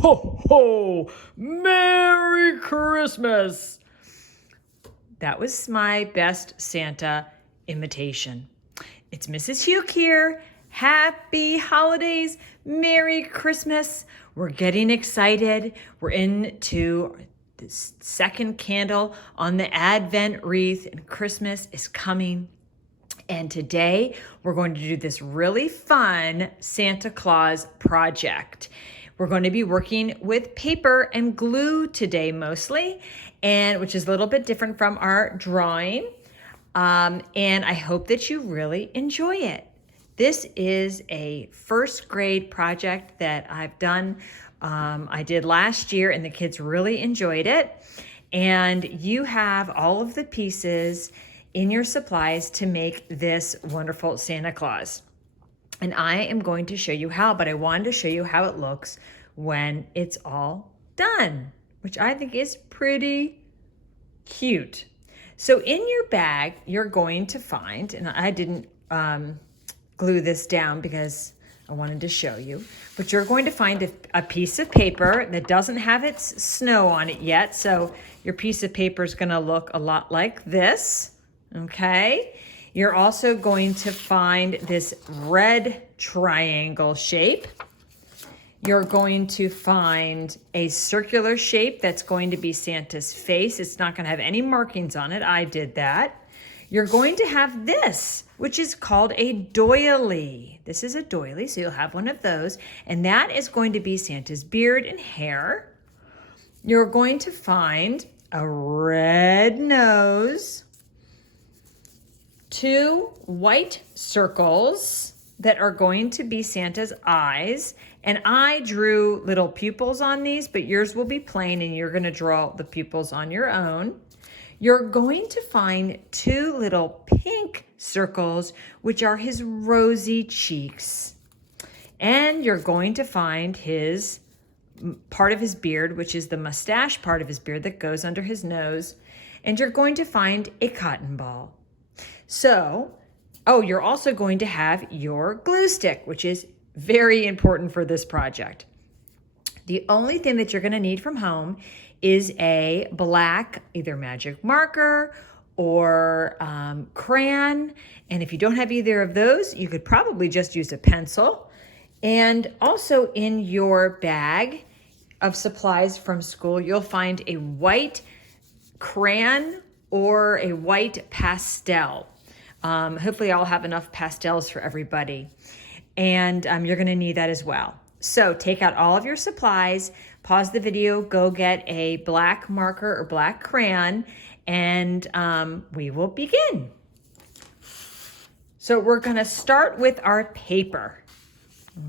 ho, ho! Merry Christmas! That was my best Santa imitation. It's Mrs. Hugh here. Happy holidays. Merry Christmas. We're getting excited. We're into the second candle on the Advent wreath, and Christmas is coming. And today we're going to do this really fun Santa Claus project. We're going to be working with paper and glue today mostly, and which is a little bit different from our drawing. And I hope that you really enjoy it. This is a first grade project that I've done. I did last year and the kids really enjoyed it. And you have all of the pieces in your supplies to make this wonderful Santa Claus. And I am going to show you how, but I wanted to show you how it looks when it's all done, which I think is pretty cute. So in your bag, you're going to find, and I didn't glue this down because I wanted to show you, but you're going to find a piece of paper that doesn't have its snow on it yet. So your piece of paper is going to look a lot like this, okay? You're also going to find this red triangle shape. You're going to find a circular shape that's going to be Santa's face. It's not going to have any markings on it. I did that. You're going to have this, which is called a doily. This is a doily, so you'll have one of those. And that is going to be Santa's beard and hair. You're going to find a red nose, two white circles that are going to be Santa's eyes. And I drew little pupils on these, but yours will be plain and you're gonna draw the pupils on your own. You're going to find two little pink circles, which are his rosy cheeks. And you're going to find his part of his beard, which is the mustache part of his beard that goes under his nose. And you're going to find a cotton ball. So, you're also going to have your glue stick, which is very important for this project. The only thing that you're going to need from home is a black, either magic marker or crayon. And if you don't have either of those, you could probably just use a pencil. And also in your bag of supplies from school, you'll find a white crayon or a white pastel. Hopefully I'll have enough pastels for everybody. And you're gonna need that as well. So take out all of your supplies, pause the video, go get a black marker or black crayon, and we will begin. So we're gonna start with our paper.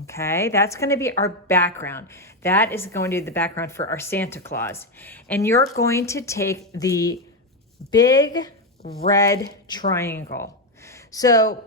Okay, that's gonna be our background. That is going to be the background for our Santa Claus. And you're going to take the big red triangle. So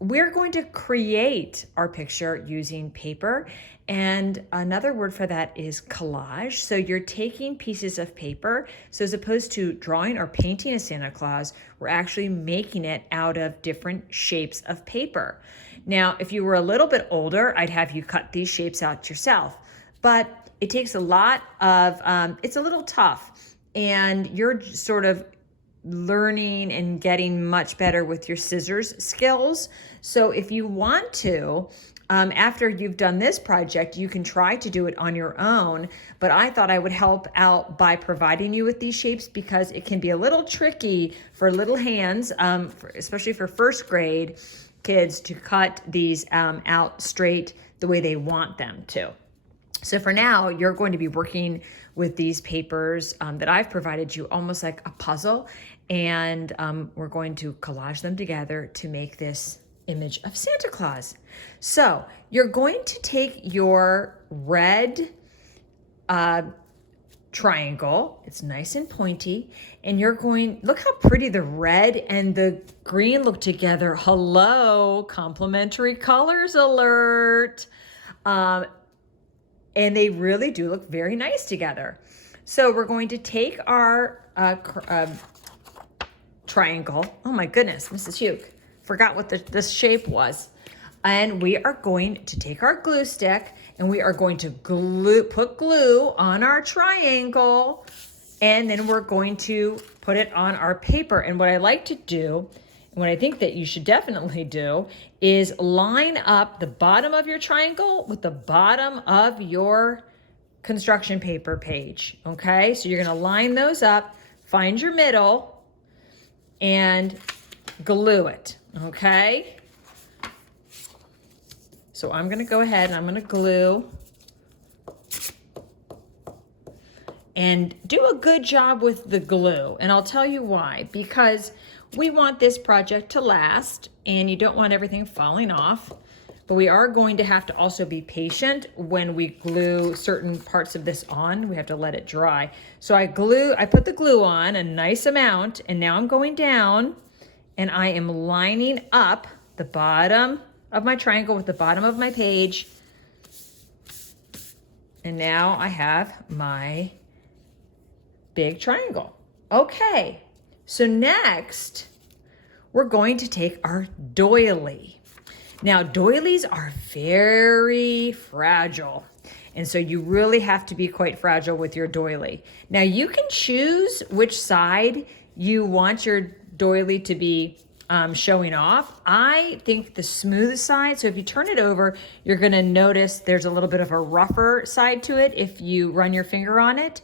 we're going to create our picture using paper, and another word for that is collage. So you're taking pieces of paper. So as opposed to drawing or painting a Santa Claus, we're actually making it out of different shapes of paper. Now, if you were a little bit older, I'd have you cut these shapes out yourself, but it takes a lot of, it's a little tough, and you're sort of learning and getting much better with your scissors skills. So if you want to, after you've done this project, you can try to do it on your own, but I thought I would help out by providing you with these shapes because it can be a little tricky for little hands, especially for first grade kids, to cut these out straight the way they want them to. So for now, you're going to be working with these papers that I've provided you almost like a puzzle, and we're going to collage them together to make this image of Santa Claus. So you're going to take your red triangle, it's nice and pointy, and you're going, look how pretty the red and the green look together. Hello, complementary colors alert. And they really do look very nice together. So we're going to take our triangle. Oh my goodness, Mrs. Hugh, forgot what this shape was. And we are going to take our glue stick and we are going to put glue on our triangle, and then we're going to put it on our paper. And what I like to do, and what I think that you should definitely do, is line up the bottom of your triangle with the bottom of your construction paper page, okay? So you're gonna line those up, find your middle, and glue it, okay? So I'm gonna go ahead and I'm gonna glue. And do a good job with the glue. And I'll tell you why. Because we want this project to last and you don't want everything falling off. But we are going to have to also be patient when we glue certain parts of this on. We have to let it dry. So I put the glue on a nice amount, and now I'm going down and I am lining up the bottom of my triangle with the bottom of my page. And now I have my big triangle. Okay, so next we're going to take our doily. Now doilies are very fragile, and so you really have to be quite fragile with your doily. Now you can choose which side you want your doily to be showing off. I think the smooth side, so if you turn it over, you're gonna notice there's a little bit of a rougher side to it if you run your finger on it.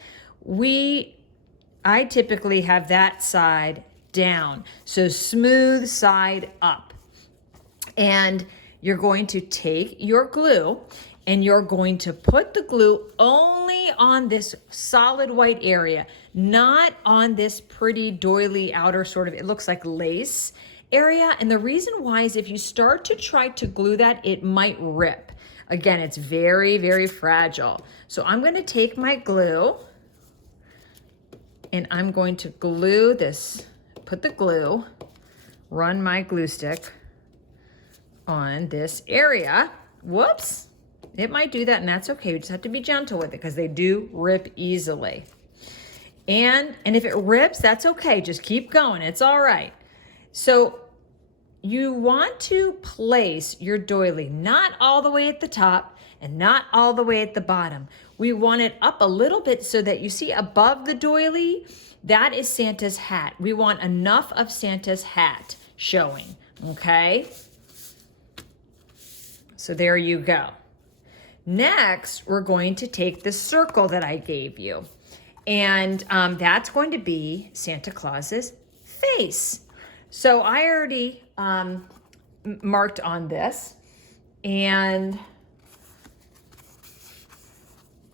I typically have that side down, so smooth side up. And you're going to take your glue and you're going to put the glue only on this solid white area, not on this pretty doily outer sort of, it looks like lace area. And the reason why is if you start to try to glue that, it might rip. Again, it's very, very fragile. So I'm going to take my glue and I'm going to glue this, put the glue, run my glue stick on this area. Whoops, it might do that, and that's okay. We just have to be gentle with it because they do rip easily. And if it rips, that's okay. Just keep going, it's all right. So you want to place your doily not all the way at the top and not all the way at the bottom. We want it up a little bit so that you see above the doily, that is Santa's hat. We want enough of Santa's hat showing, okay? So there you go. Next, we're going to take the circle that I gave you. And that's going to be Santa Claus's face. So I already marked on this. And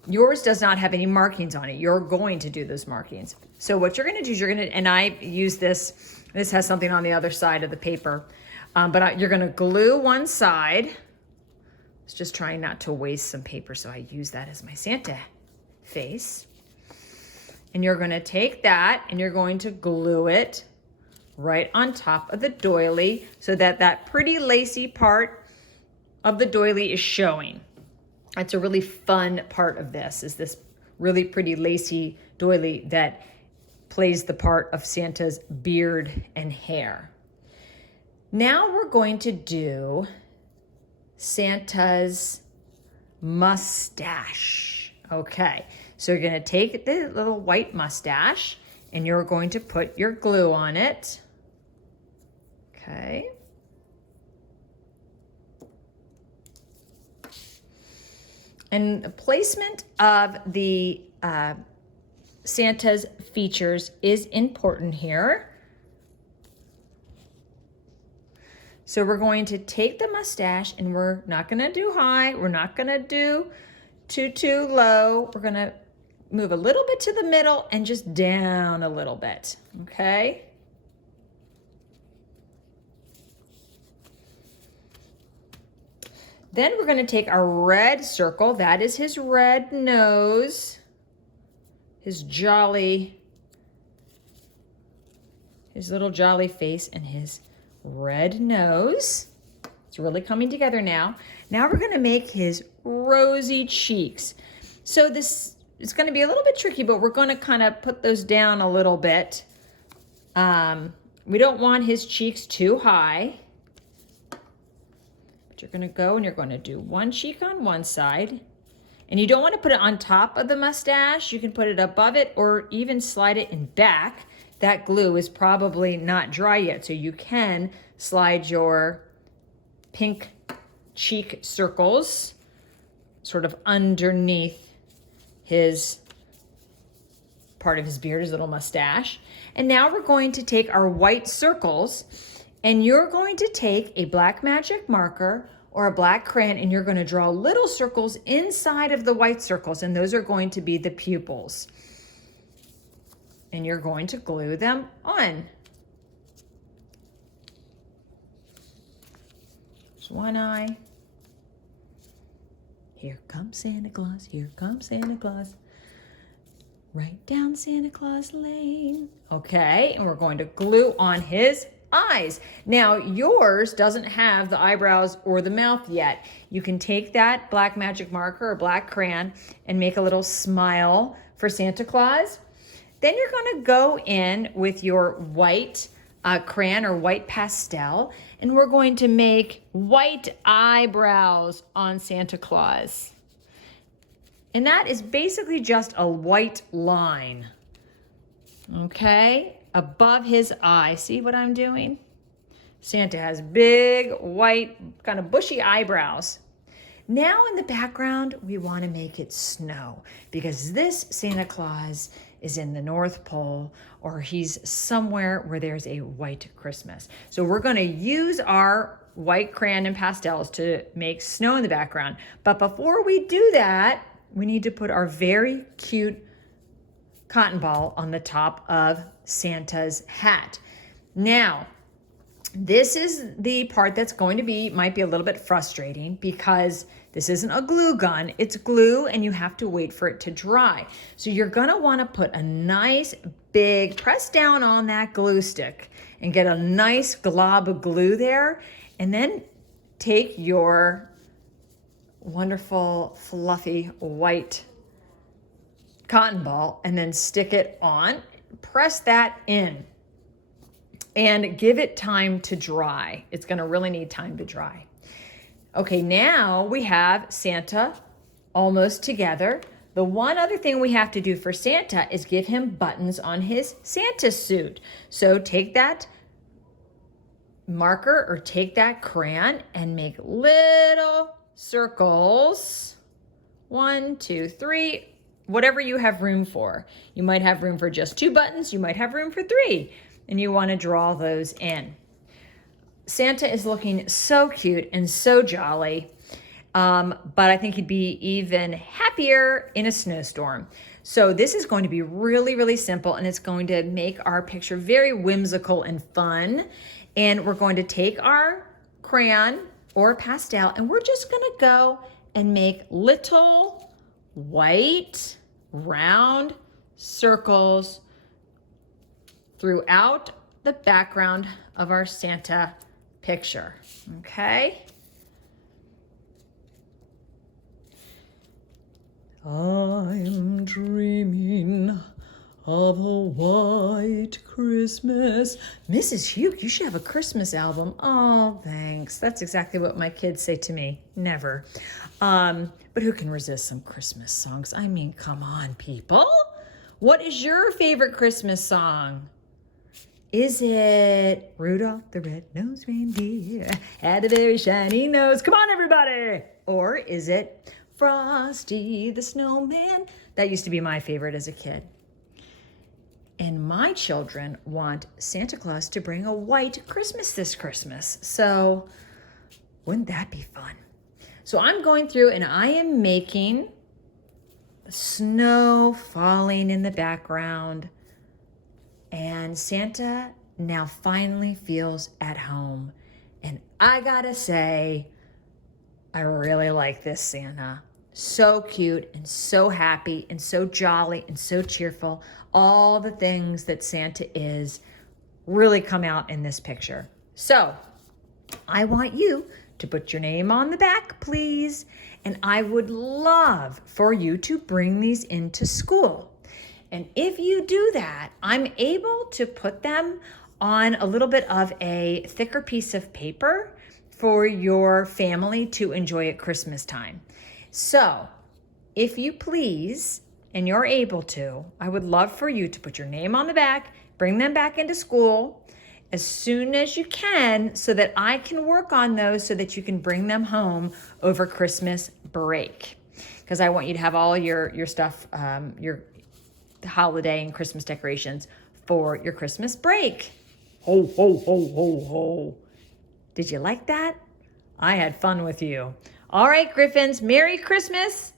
yours does not have any markings on it. You're going to do those markings. So what you're going to do is and I use this has something on the other side of the paper. You're going to glue one side. I was just trying not to waste some paper, so I use that as my Santa face. And you're going to take that and you're going to glue it right on top of the doily so that that pretty lacy part of the doily is showing. That's a really fun part of this, is this really pretty lacy doily that plays the part of Santa's beard and hair. Now we're going to do Santa's mustache. Okay, so you're gonna take the little white mustache and you're going to put your glue on it. Okay. And the placement of the Santa's features is important here. So we're going to take the mustache and we're not gonna do high, we're not gonna do too low. We're gonna move a little bit to the middle and just down a little bit, okay? Then we're gonna take our red circle, that is his red nose, his little jolly face and his red nose. It's really coming together now. Now we're gonna make his rosy cheeks. So this is gonna be a little bit tricky, but we're gonna kind of put those down a little bit. We don't want his cheeks too high. But you're gonna go and you're gonna do one cheek on one side And you don't want to put it on top of the mustache. You can put it above it or even slide it in back. That glue is probably not dry yet, so you can slide your pink cheek circles sort of underneath his part of his beard, his little mustache. And now we're going to take our white circles, and you're going to take a black magic marker or a black crayon, and you're going to draw little circles inside of the white circles, and those are going to be the pupils. And you're going to glue them on. There's one eye. Here comes Santa Claus, here comes Santa Claus. Right down Santa Claus Lane. Okay, and we're going to glue on his eyes. Now, yours doesn't have the eyebrows or the mouth yet. You can take that black magic marker or black crayon and make a little smile for Santa Claus. Then you're going to go in with your white crayon or white pastel, and we're going to make white eyebrows on Santa Claus. And that is basically just a white line, okay, above his eye. See what I'm doing? Santa has big, white, kind of bushy eyebrows. Now in the background, we want to make it snow because this Santa Claus is in the North Pole, or he's somewhere where there's a white Christmas. So we're going to use our white crayon and pastels to make snow in the background. But before we do that, we need to put our very cute cotton ball on the top of Santa's hat. Now, this is the part that's might be a little bit frustrating because this isn't a glue gun, it's glue and you have to wait for it to dry. So you're gonna wanna put a nice big, press down on that glue stick and get a nice glob of glue there, and then take your wonderful fluffy white cotton ball and then stick it on, press that in and give it time to dry. It's gonna really need time to dry. Okay, now we have Santa almost together. The one other thing we have to do for Santa is give him buttons on his Santa suit. So take that marker or take that crayon and make little circles. 1, 2, 3, whatever you have room for. You might have room for just 2 buttons, you might have room for 3, and you want to draw those in. Santa is looking so cute and so jolly, but I think he'd be even happier in a snowstorm. So this is going to be really, really simple, and it's going to make our picture very whimsical and fun. And we're going to take our crayon or pastel, and we're just gonna go and make little white round circles throughout the background of our Santa picture, okay? I'm dreaming of a white Christmas. Mrs. Hugh, you should have a Christmas album. Oh, thanks. That's exactly what my kids say to me. Never. But who can resist some Christmas songs? I mean, come on, people. What is your favorite Christmas song? Is it Rudolph the Red-Nosed Reindeer had a very shiny nose? Come on, everybody. Or is it Frosty the Snowman? That used to be my favorite as a kid. And my children want Santa Claus to bring a white Christmas this Christmas. So wouldn't that be fun? So I'm going through and I am making snow falling in the background. And Santa now finally feels at home. And I gotta say, I really like this Santa. So cute and so happy and so jolly and so cheerful. All the things that Santa is really come out in this picture. So I want you to put your name on the back, please. And I would love for you to bring these into school. And if you do that, I'm able to put them on a little bit of a thicker piece of paper for your family to enjoy at Christmas time. So if you please, and you're able to, I would love for you to put your name on the back, bring them back into school as soon as you can so that I can work on those so that you can bring them home over Christmas break. Because I want you to have all your stuff, your holiday and Christmas decorations for your Christmas break. Ho, ho, ho, ho, ho. Did you like that? I had fun with you. All right, Griffins, Merry Christmas